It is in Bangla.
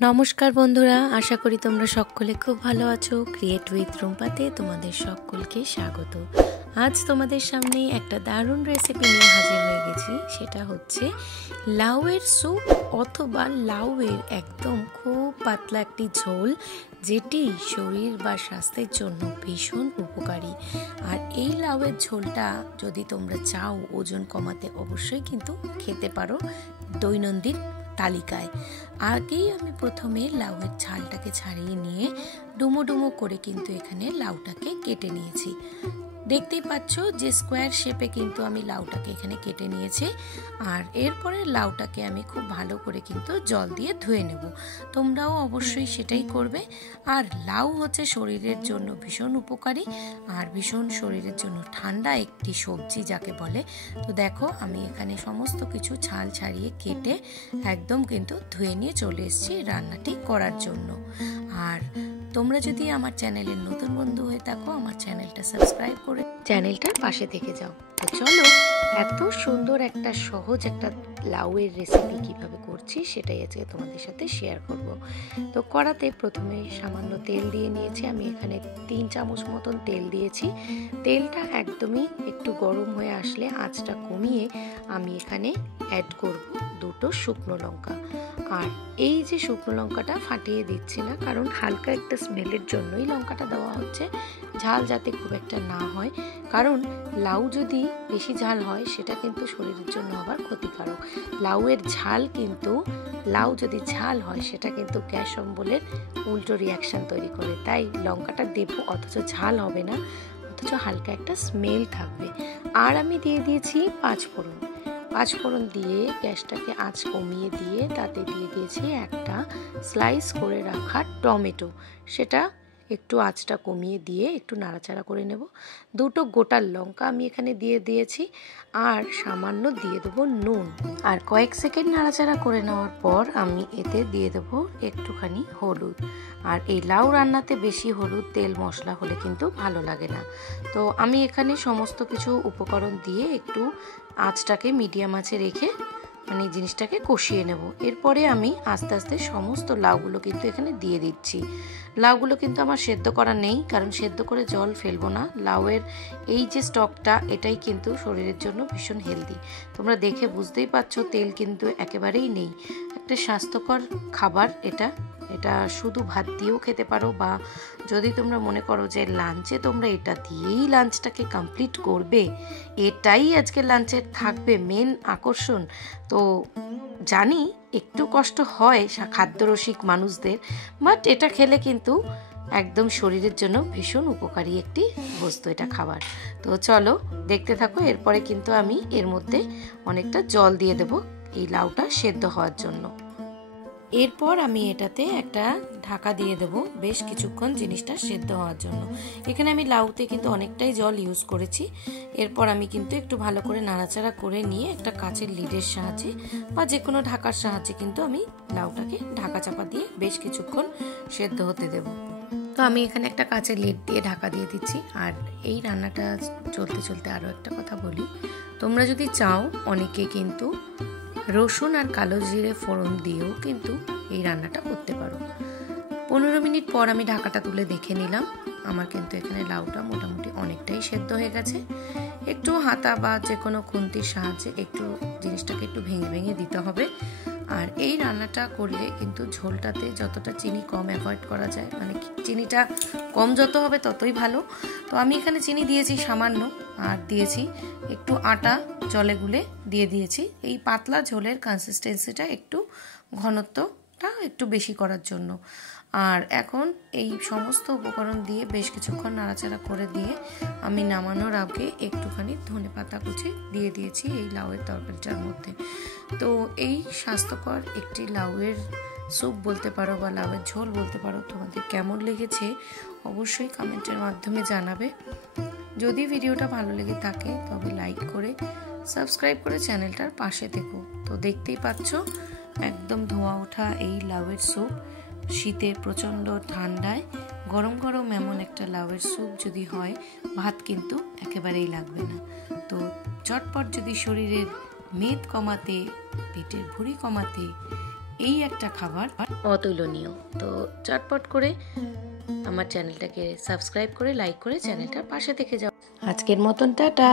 নমস্কার বন্ধুরা, আশা করি তোমরা সকলে খুব ভালো আছো। ক্রিয়েট উইথ রুম্পাতে তোমাদের সকলকে স্বাগত। আজ তোমাদের সামনে একটা দারুণ রেসিপি নিয়ে হাজির হয়ে গেছি। সেটা হচ্ছে লাউয়ের স্যুপ অথবা লাউয়ের একদম খুব পাতলা একটি ঝোল, যেটি শরীর বা স্বাস্থ্যের জন্য ভীষণ উপকারী। আর এই লাউয়ের ঝোলটা যদি তোমরা চাও ওজন কমাতে, অবশ্যই কিন্তু খেতে পারো দৈনন্দিন তালিকায়। আগেই আমি প্রথমে লাউয়ের ছালটাকে ছাড়িয়ে নিয়ে ডুমো ডুমো করে কিন্তু এখানে লাউটাকে কেটে নিয়েছি। দেখতেই পাচ্ছ যে স্কোয়ার শেপে কিন্তু আমি লাউটাকে এখানে কেটে নিয়েছি। আর এরপরে লাউটাকে আমি খুব ভালো করে কিন্তু জল দিয়ে ধুয়ে নেব। তোমরাও অবশ্যই সেটাই করবে। আর লাউ হচ্ছে শরীরের জন্য ভীষণ উপকারী আর ভীষণ শরীরের জন্য ঠান্ডা একটি সবজি যাকে বলে। তো দেখো, আমি এখানে সমস্ত কিছু ছাল ছাড়িয়ে কেটে একদম কিন্তু ধুয়ে নিয়ে চলে এসেছি রান্নাটি করার জন্য। আর তোমরা যদি আমার চ্যানেলের নতুন বন্ধু হয়ে থাকো, আমার চ্যানেলটা সাবস্ক্রাইব করে চ্যানেলটার পাশে থেকে যাও। তো চলো, এত সুন্দর একটা সহজ একটা লাউয়ের রেসিপি কিভাবে করছি সেটাই আজকে তোমাদের সাথে শেয়ার করব। তো কড়াতে প্রথমে সামান্য তেল দিয়ে নিয়েছি। আমি এখানে 3 চামচ মতন তেল দিয়েছি। তেলটা একদমই একটু গরম হয়ে আসলে আঁচটা কমিয়ে আমি এখানে অ্যাড করব 2টো শুকনো লঙ্কা। আর এই যে শুকনো লঙ্কাটা ফাটিয়ে দিচ্ছি না, কারণ হালকা একটা স্মেলের জন্যই লঙ্কাটা দেওয়া হচ্ছে, ঝাল যাতে খুব একটা না হয়। কারণ লাউ যদি বেশি ঝাল হয় সেটা কিন্তু শরীরের জন্য আবার ক্ষতিকারক। লাউয়ের ঝাল কিন্তু লাউ যদি ঝাল হয় সেটা কিন্তু গ্যাস অম্বলের উল্টো রিয়াকশন তৈরি করে। তাই লঙ্কাটা দেবো, অথচ ঝাল হবে না, অথচ হালকা একটা স্মেল থাকবে। আর আমি দিয়ে দিয়েছি 5 ফোড়ন। 5 ফোড়ন দিয়ে গ্যাসটাকে আঁচ কমিয়ে দিয়ে তাতে দিয়ে দিয়েছি একটা স্লাইস করে রাখা টমেটো। সেটা একটু আঁচটা কমিয়ে দিয়ে একটু নাড়াচাড়া করে নেব। 2টো গোটা লঙ্কা আমি এখানে দিয়ে দিয়েছি। আর সামান্য দিয়ে দেবো নুন। আর কয়েক সেকেন্ড নাড়াচাড়া করে নেওয়ার পর আমি এতে দিয়ে দেবো একটুখানি হলুদ। আর এই লাউ রান্নাতে বেশি হলুদ তেল মশলা হলে কিন্তু ভালো লাগে না। তো আমি এখানে সমস্ত কিছু উপকরণ দিয়ে একটু আঁচটাকে মিডিয়াম আঁচে রেখে মানে জিনিসটাকে কষিয়ে নেব। এরপরে আমি আস্তে আস্তে সমস্ত লাউগুলো কিন্তু এখানে দিয়ে দিচ্ছি। লাউগুলো কিন্তু আমার সেদ্ধ করা নেই, কারণ সেদ্ধ করে জল ফেলবো না। লাউয়ের এই যে স্টকটা, এটাই কিন্তু শরীরের জন্য ভীষণ হেলদি। তোমরা দেখে বুঝতেই পারছো তেল কিন্তু একেবারেই নেই। একটা স্বাস্থ্যকর খাবার এটা। এটা শুধু ভাত দিয়েও খেতে পারো, বা যদি তোমরা মনে করো যে লাঞ্চে তোমরা এটা দিয়েই লাঞ্চটাকে কমপ্লিট করবে, এটাই আজকে লাঞ্চের থাকবে মেন আকর্ষণ, তো জানি একটু কষ্ট হয় খাদ্যরসিক মানুষদের, বাট এটা খেলে কিন্তু একদম শরীরের জন্য ভীষণ উপকারী একটি বস্তু এটা খাবার। তো চলো দেখতে থাকো। এরপরে কিন্তু আমি এর মধ্যে অনেকটা জল দিয়ে দেবো এই লাউটা সেদ্ধ হওয়ার জন্য। এরপর আমি এটাতে একটা ঢাকা দিয়ে দেব বেশ কিছুক্ষণ জিনিসটা সেদ্ধ হওয়ার জন্য। এখানে আমি লাউতে কিন্তু অনেকটাই জল ইউজ করেছি। এরপর আমি কিন্তু একটু ভালো করে নাড়াচাড়া করে নিয়ে একটা কাচের লিডের সাহায্যে বা যে কোনো ঢাকার সাহায্যে কিন্তু আমি লাউটাকে ঢাকা চাপা দিয়ে বেশ কিছুক্ষণ সেদ্ধ হতে দেব। তো আমি এখানে একটা কাচের লিড দিয়ে ঢাকা দিয়ে দিচ্ছি। আর এই রান্নাটা চলতে চলতে আরও একটা কথা বলি, তোমরা যদি চাও অনেকে কিন্তু রসুন আর কালো জিরে ফোড়ন দিয়েও কিন্তু এই রান্নাটা করতে পারো। 15 মিনিট পর আমি ঢাকাটা তুলে দেখে নিলাম। আমার কিন্তু এখানে লাউটা মোটামুটি অনেকটাই সেদ্ধ হয়ে গেছে। একটু হাতা বা যে কোনো খুন্তির সাহায্যে একটু জিনিসটাকে একটু ভেঙে ভেঙে দিতে হবে। আর এই রান্নাটা করলে কিন্তু ঝোলটাতে যতটা চিনি কম অ্যাভয়েড করা যায়, মানে চিনিটা কম যত হবে ততই ভালো। তো আমি এখানে চিনি দিয়েছি সামান্য, আর দিয়েছি একটু আটা জলে গুলে দিয়ে দিয়েছি এই পাতলা ঝোলের কনসিস্টেন্সিটা একটু ঘনত্বটা একটু বেশি করার জন্য। আর এখন এই সমস্ত উপকরণ দিয়ে বেশ কিছুক্ষণ নাড়াচাড়া করে দিয়ে আমি নামানোর আগে একটুখানি ধনেপাতা কুচি দিয়ে দিয়েছি এই লাউয়ের তরকারিটার মধ্যে। তো এই স্বাস্থ্যকর একটি লাউয়ের স্যুপ বলতে পারো বা লাউয়ের ঝোল বলতে পারো, তোমাদের কেমন লেগেছে অবশ্যই কমেন্টের মাধ্যমে জানাবে। যদি ভিডিওটা ভালো লেগে থাকে তবে লাইক করে সাবস্ক্রাইব করে চ্যানেলটার পাশে থেকো। তো দেখতেই পাচ্ছ একদম ধোঁয়া ওঠা এই লাউয়ের স্যুপ। শীতে প্রচণ্ড ঠান্ডায় গরম গরম এমন একটা লাউয়ের স্যুপ যদি হয়, ভাত কিন্তু একেবারেই লাগবে না। তো চটপট যদি শরীরের মেদ কমাতে, পেটের ভুঁড়ি কমাতে এই একটা খাবার অতুলনীয়। তো চটপট করে আমার চ্যানেলটাকে সাবস্ক্রাইব করে লাইক করে চ্যানেলটার পাশে থেকে যাও। আজকের মতন টাটা।